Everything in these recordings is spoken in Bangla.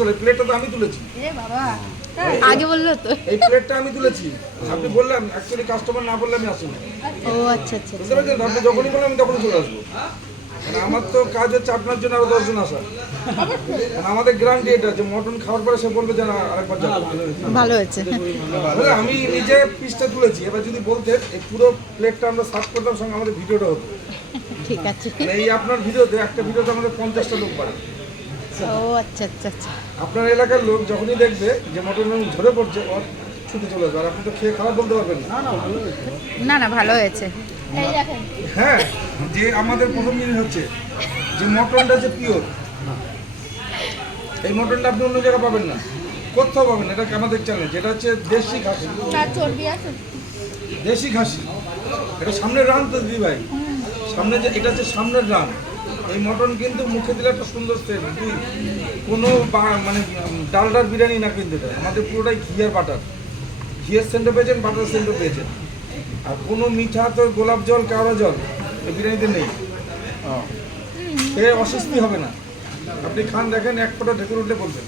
চলে, প্লেটটা তো আমি তুলেছি। আগে বললো তো। এই প্লেটটা আমি তুলেছি, আপনি বললাম অ্যাকচুয়ালি কাস্টমার না বললে আমি আসি না। ও আচ্ছা আচ্ছা। বুঝতে পারছেন, আপনি যখনই বললেন আমি তখনই চলে আসবো। মানে আমার তো কাজ হচ্ছে আপনার জন্য আরো 10 জন আসা। মানে আমাদের গ্যারান্টি এটা যে মটন খাওয়ার পরে সে বলবে যে না আরেকবার যাবো। ভালো হয়েছে। আমি নিজে পিসটা তুলেছি, এবার যদি বলতেন এই পুরো প্লেটটা আমরা সার্ভ করতাম, সঙ্গে আমাদের ভিডিওটা হতো। ঠিক আছে। মানে এই আপনার ভিডিওতে একটা ভিডিওতে আমাদের 50টা লোক পারে। ও আচ্ছা আচ্ছা আচ্ছা। আপনার এলাকার লোক যখনই দেখবে যে মটন ঝরে পড়ছে ওর ছুটে চলে যাবে, আর আপনি তো খেয়ে খারাপ বলতে পারবেন না। না না ভালো হয়েছে। হ্যাঁ, যে আমাদের প্রথম জিনিস হচ্ছে যে মটনটা যে পিওর, এই মটনটা আপনি অন্য জায়গায় পাবেন না, কোথাও পাবেন না। এটা আমাদের চ্যালেঞ্জ। এটা হচ্ছে দেশি খাসি, দেশি খাসি। এটা সামনের রান তো দিদি ভাই, সামনে যে এটা হচ্ছে সামনের রান। এই মটন কিন্তু মুখে দিলে একটা সুন্দর সেন্ট। কোনো মানে ডালডার বিরিয়ানি না, কিন্তু এটা আমাদের পুরোটাই ঘি আর বাটার। ঘিয়ের সেন্টও পেয়েছেন, বাটার সেন্টও পেয়েছেন। আর কোনো মিঠা তো গোলাপ জল কেওড়া জল এই বিরিয়ানিতে নেই। খেয়ে অস্বস্তি হবে না। আপনি খান দেখেন, এক ফোঁটা ঢেকুর উঠলে বলবেন।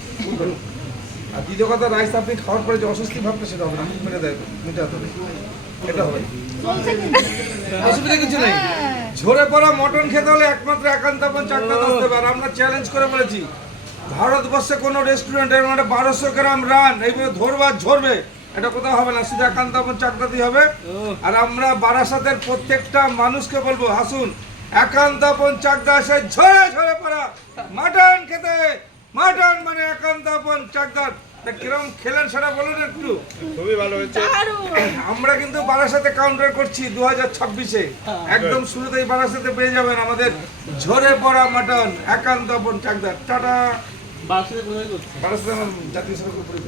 আর দ্বিতীয় কথা, রাইস আপনি খাওয়ার পরে যে অস্বস্তি ভাবটা সেটা হবে না, মেরে দেয় মিঠা তো নেই, এটা হবে। অসুবিধা কিছু নেই। ঝরে পড়া মটন খেতে হলে একমাত্র একান্তপন চাকদাতে আসতে হবে। আর আমরা চ্যালেঞ্জ করে বলেছি, ভারতবর্ষে কোনো রেস্টুরেন্টের মানে 1200 গ্রাম রান এইভাবে ধরবে আর ঝরবে, এটা কোথাও হবে না, শুধু একান্তপন চাকদাতেই হবে। আর আমরা বারাসাতের প্রত্যেকটা মানুষকে বলবো, আসুন একান্তপন চাকদা এসে ঝরে ঝরে পড়া মাটন খেতে। মাটন মানে একান্তপন চাকদার। কিরকম খেলেন সেটা বলুন একটু। খুবই ভালো হয়েছে। আমরা কিন্তু বারাসাতে কাউন্টার করছি 2026-এ, একদম শুরুতেই বারাসাতে পেয়ে যাবেন আমাদের ঝরে পড়া মাটন একান্তপন চাকদার। টাটা। বারাসাতে আমার জাতীয় সড়কের উপরে।